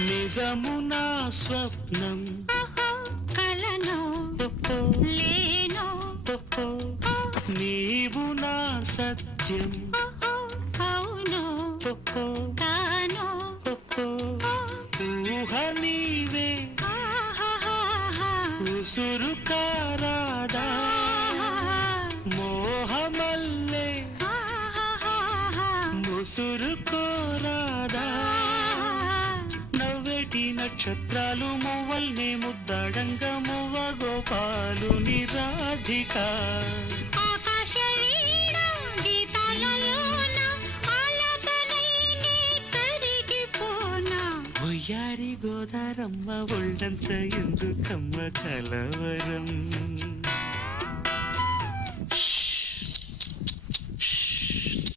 నిజమునా స్వప్నం కలను లేను నీవు నా సత్యం అవును కాను ఊహ నీవే ఉసురు కారాడా మోహమల్లే ముసురు కోరాడా నవ్వేటి నక్షత్రాలు మువ్వల్ని ముద్దాడంగా మువ్వ గోపాలు నిరాధిక ఒయ్యారి గోదారమ్మ ఒళ్ళంత ఎందుకమ్మ కలవరం